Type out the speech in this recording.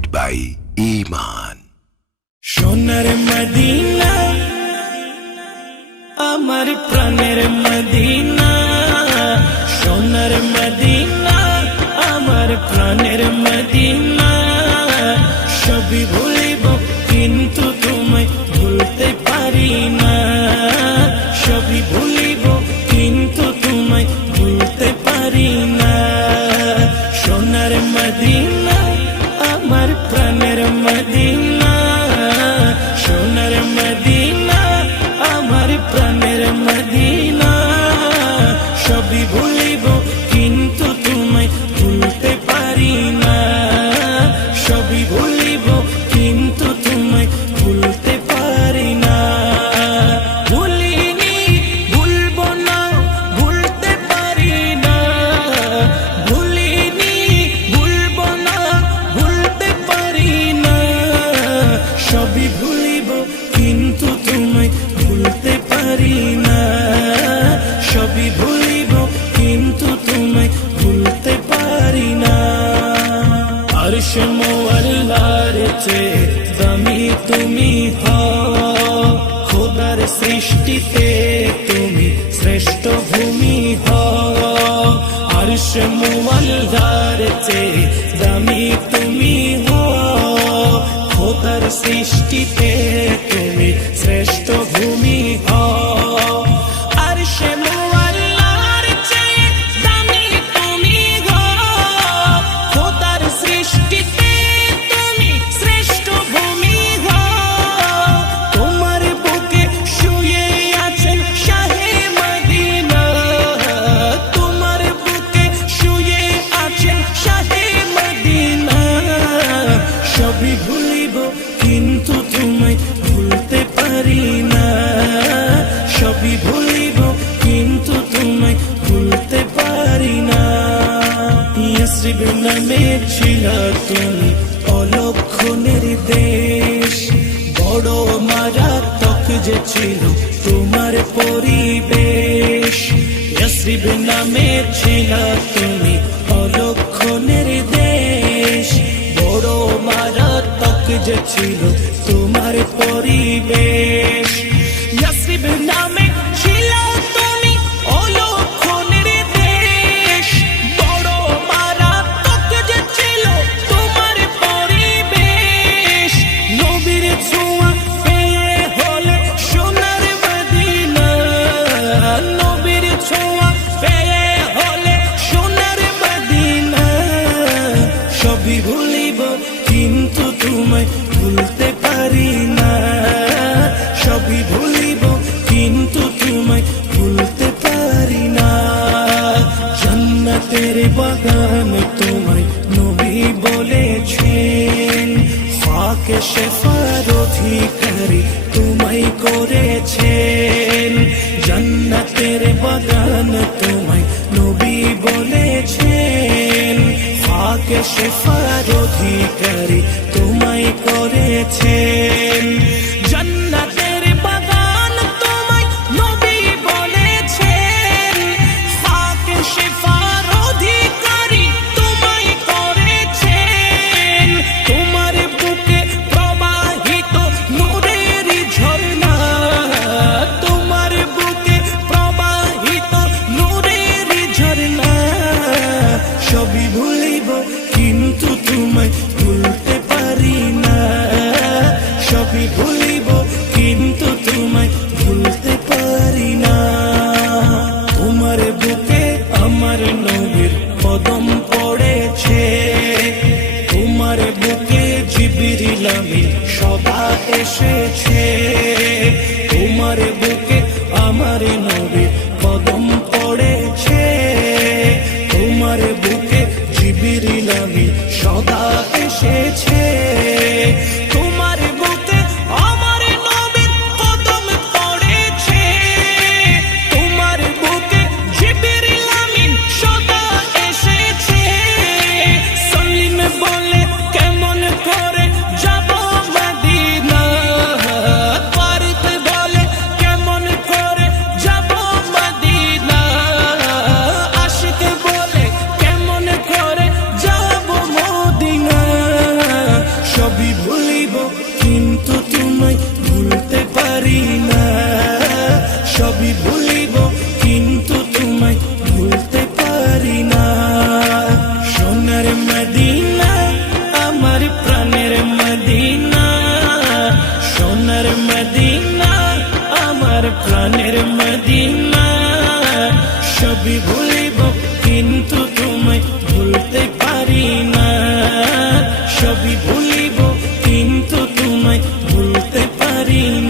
powered by Iman. সোনার Medina আমার প্রাণের মদিনা সোনার মদিনা আমার প্রাণের মদিনা তুমি হ খোদার সৃষ্টিতে তুমি শ্রেষ্ঠ ভূমি হ আরশ মুয়াল্লার চেয়ে দামি তুমি হ খোদার সৃষ্টিতে তুমি তুমি অলক্ষণের দেশ। বড় মারাত্মক যে ছিল তোমার পরিবেশ। ইয়াসরিব নামে ছিল তুমি অলক্ষণের দেশ। বড় মারাত্মক যে ছিল তোমার পরিবেশ। ইয়াসরিব নামে ভুলতে পারি না। জন্নতের বাগান তোমায় নবী বলেছেন, ফাঁকে শেফার অধিকারী তোমায় করেছেন। জন্নতের বাগান তোমায় নবী বলেছেন, ফাঁকে শেফার অধিকারী তোমায় করেছেন। সবই ভুল আমার প্রাণের মদিনা। সবই ভুলিব, কিন্তু তোমায় ভুলতে পারি না। সবই ভুলিব, কিন্তু তোমায় ভুলতে পারি না।